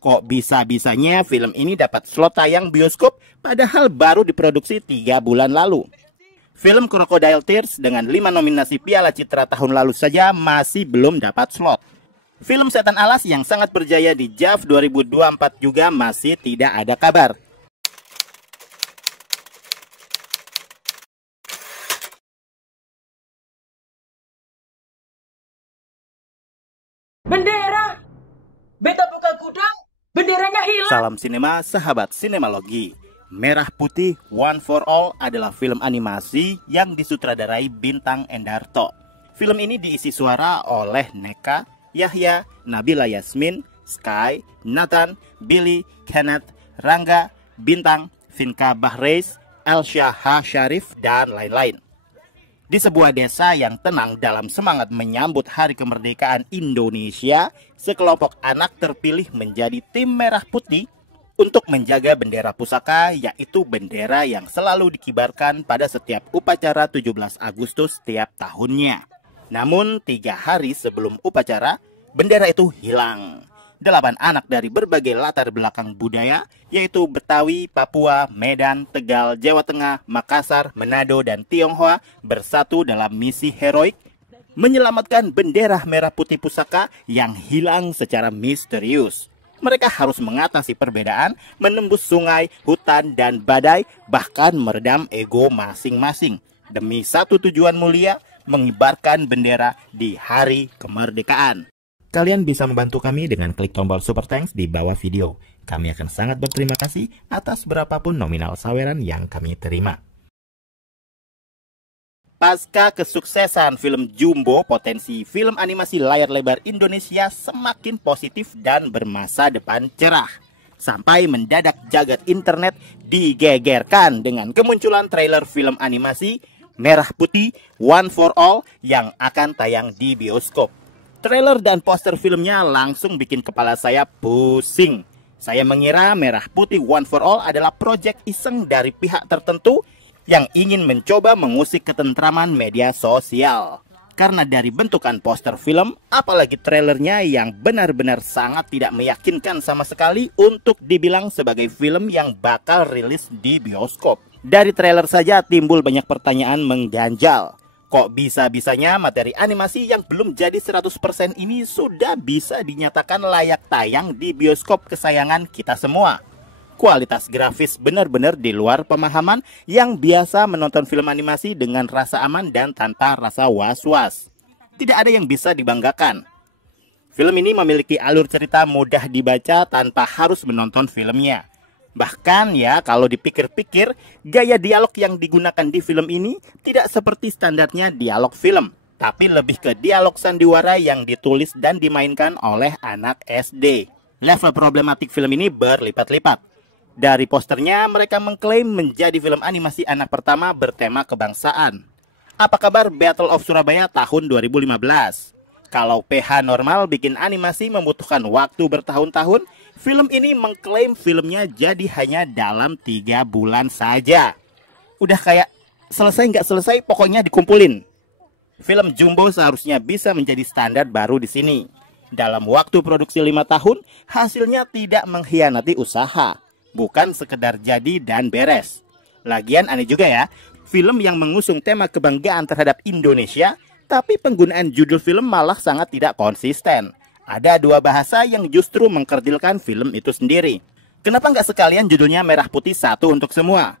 Kok bisa-bisanya film ini dapat slot tayang bioskop padahal baru diproduksi 3 bulan lalu? Film Crocodile Tears dengan 5 nominasi Piala Citra tahun lalu saja masih belum dapat slot. Film Setan Alas yang sangat berjaya di JAV 2024 juga masih tidak ada kabar. Bendera! Beta buka gudang, benderanya hilang. Salam sinema, sahabat sinemalogi. Merah Putih One for All adalah film animasi yang disutradarai Bintang Endarto. Film ini diisi suara oleh Neka, Yahya, Nabila Yasmin, Sky, Nathan, Billy, Kenneth, Rangga, Bintang, Vinka Bahreis, Elsha H. Sharif, dan lain-lain. Di sebuah desa yang tenang dalam semangat menyambut Hari Kemerdekaan Indonesia, sekelompok anak terpilih menjadi tim Merah Putih untuk menjaga bendera pusaka, yaitu bendera yang selalu dikibarkan pada setiap upacara 17 Agustus setiap tahunnya. Namun 3 hari sebelum upacara, bendera itu hilang. 8 anak dari berbagai latar belakang budaya, yaitu Betawi, Papua, Medan, Tegal, Jawa Tengah, Makassar, Manado, dan Tionghoa bersatu dalam misi heroik menyelamatkan bendera merah putih pusaka yang hilang secara misterius. Mereka harus mengatasi perbedaan, menembus sungai, hutan, dan badai, bahkan meredam ego masing-masing demi satu tujuan mulia, mengibarkan bendera di Hari Kemerdekaan. Kalian bisa membantu kami dengan klik tombol Super Thanks di bawah video. Kami akan sangat berterima kasih atas berapapun nominal saweran yang kami terima. Pasca kesuksesan film Jumbo, potensi film animasi layar lebar Indonesia semakin positif dan bermasa depan cerah. Sampai mendadak jagat internet digegerkan dengan kemunculan trailer film animasi Merah Putih One for All yang akan tayang di bioskop. Trailer dan poster filmnya langsung bikin kepala saya pusing. Saya mengira Merah Putih One for All adalah proyek iseng dari pihak tertentu yang ingin mencoba mengusik ketentraman media sosial. Karena dari bentukan poster film, apalagi trailernya yang benar-benar sangat tidak meyakinkan sama sekali untuk dibilang sebagai film yang bakal rilis di bioskop. Dari trailer saja timbul banyak pertanyaan mengganjal. Kok bisa-bisanya materi animasi yang belum jadi 100% ini sudah bisa dinyatakan layak tayang di bioskop kesayangan kita semua? Kualitas grafis benar-benar di luar pemahaman yang biasa menonton film animasi dengan rasa aman dan tanpa rasa was-was. Tidak ada yang bisa dibanggakan. Film ini memiliki alur cerita mudah dibaca tanpa harus menonton filmnya. Bahkan ya, kalau dipikir-pikir, gaya dialog yang digunakan di film ini tidak seperti standarnya dialog film, tapi lebih ke dialog sandiwara yang ditulis dan dimainkan oleh anak SD. Level problematik film ini berlipat-lipat. Dari posternya, mereka mengklaim menjadi film animasi anak pertama bertema kebangsaan. Apa kabar Battle of Surabaya tahun 2015? Kalau PH normal bikin animasi membutuhkan waktu bertahun-tahun, film ini mengklaim filmnya jadi hanya dalam 3 bulan saja. Udah kayak selesai nggak selesai, pokoknya dikumpulin. Film Jumbo seharusnya bisa menjadi standar baru di sini. Dalam waktu produksi 5 tahun, hasilnya tidak mengkhianati usaha. Bukan sekedar jadi dan beres. Lagian aneh juga ya, film yang mengusung tema kebanggaan terhadap Indonesia, tapi penggunaan judul film malah sangat tidak konsisten. Ada 2 bahasa yang justru mengkerdilkan film itu sendiri. Kenapa nggak sekalian judulnya Merah Putih satu untuk semua?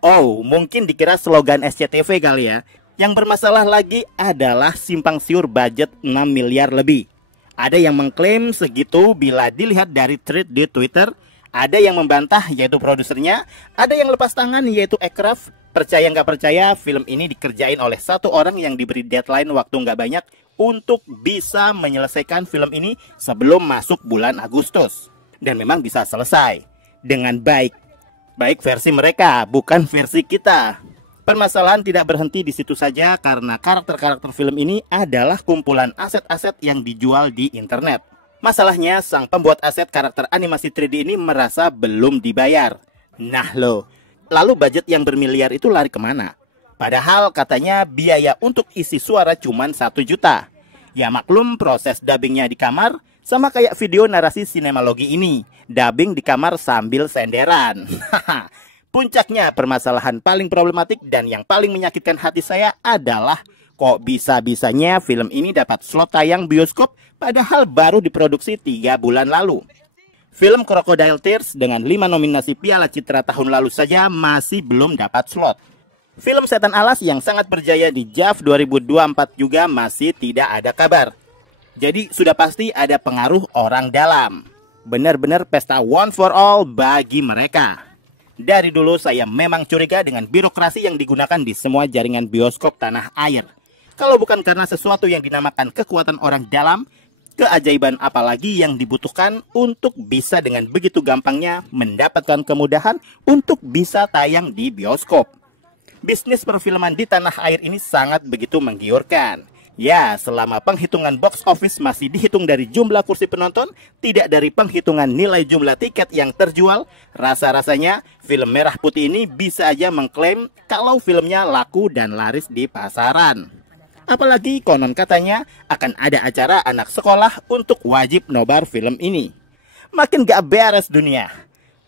Oh, mungkin dikira slogan SCTV kali ya. Yang bermasalah lagi adalah simpang siur budget 6 miliar lebih. Ada yang mengklaim segitu bila dilihat dari tweet di Twitter. Ada yang membantah, yaitu produsernya. Ada yang lepas tangan, yaitu Aircraft. Percaya nggak percaya, film ini dikerjain oleh 1 orang yang diberi deadline waktu nggak banyak untuk bisa menyelesaikan film ini sebelum masuk bulan Agustus. Dan memang bisa selesai dengan baik. Baik versi mereka, bukan versi kita. Permasalahan tidak berhenti di situ saja karena karakter-karakter film ini adalah kumpulan aset-aset yang dijual di internet. Masalahnya, sang pembuat aset karakter animasi 3D ini merasa belum dibayar. Nah loh, lalu budget yang bermiliar itu lari kemana? Padahal katanya biaya untuk isi suara cuma 1 juta. Ya maklum proses dubbingnya di kamar, Sama kayak video narasi sinemalogi ini, dubbing di kamar sambil senderan. Puncaknya, permasalahan paling problematik dan yang paling menyakitkan hati saya adalah kok bisa-bisanya film ini dapat slot tayang bioskop padahal baru diproduksi 3 bulan lalu. Film Crocodile Tears dengan 5 nominasi Piala Citra tahun lalu saja masih belum dapat slot. Film Setan Alas yang sangat berjaya di JAV 2024 juga masih tidak ada kabar. Jadi sudah pasti ada pengaruh orang dalam. Benar-benar pesta one for all bagi mereka. Dari dulu saya memang curiga dengan birokrasi yang digunakan di semua jaringan bioskop tanah air. Kalau bukan karena sesuatu yang dinamakan kekuatan orang dalam, keajaiban apalagi yang dibutuhkan untuk bisa dengan begitu gampangnya mendapatkan kemudahan untuk bisa tayang di bioskop. Bisnis perfilman di tanah air ini sangat begitu menggiurkan. Ya, selama penghitungan box office masih dihitung dari jumlah kursi penonton, tidak dari penghitungan nilai jumlah tiket yang terjual, rasa-rasanya film Merah Putih ini bisa aja mengklaim kalau filmnya laku dan laris di pasaran. Apalagi konon katanya akan ada acara anak sekolah untuk wajib nobar film ini. Makin gak beres dunia.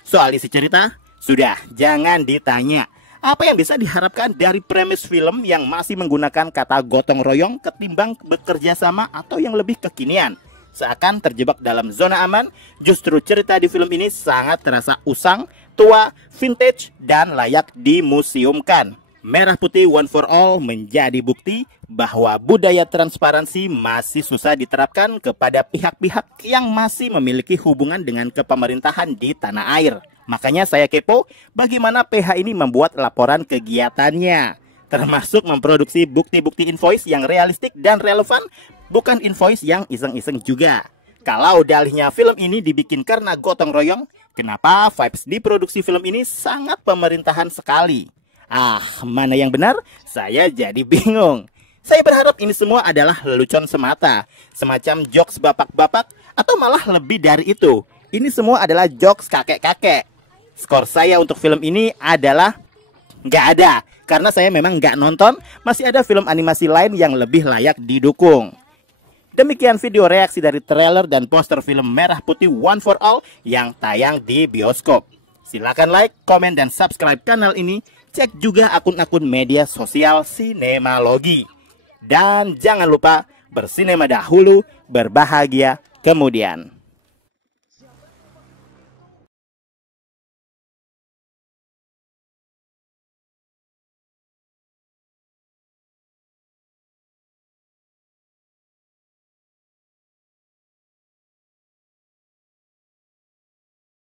Soal isi cerita, sudah jangan ditanya. Apa yang bisa diharapkan dari premis film yang masih menggunakan kata gotong royong ketimbang bekerja sama atau yang lebih kekinian? Seakan terjebak dalam zona aman, justru cerita di film ini sangat terasa usang, tua, vintage, dan layak dimuseumkan. Merah Putih One for All menjadi bukti bahwa budaya transparansi masih susah diterapkan kepada pihak-pihak yang masih memiliki hubungan dengan kepemerintahan di tanah air. Makanya saya kepo bagaimana PH ini membuat laporan kegiatannya, termasuk memproduksi bukti-bukti invoice yang realistik dan relevan, bukan invoice yang iseng-iseng juga. Kalau dalihnya film ini dibikin karena gotong royong, kenapa vibes di produksi film ini sangat pemerintahan sekali? Mana yang benar? Saya jadi bingung. Saya berharap ini semua adalah lelucon semata, semacam jokes bapak-bapak, atau malah lebih dari itu. Ini semua adalah jokes kakek-kakek. Skor saya untuk film ini adalah nggak ada, karena saya memang nggak nonton. Masih ada film animasi lain yang lebih layak didukung. Demikian video reaksi dari trailer dan poster film Merah Putih One for All yang tayang di bioskop. Silakan like, komen, dan subscribe kanal ini. Cek juga akun-akun media sosial Sinemalogi. Dan jangan lupa bersinema dahulu, berbahagia kemudian.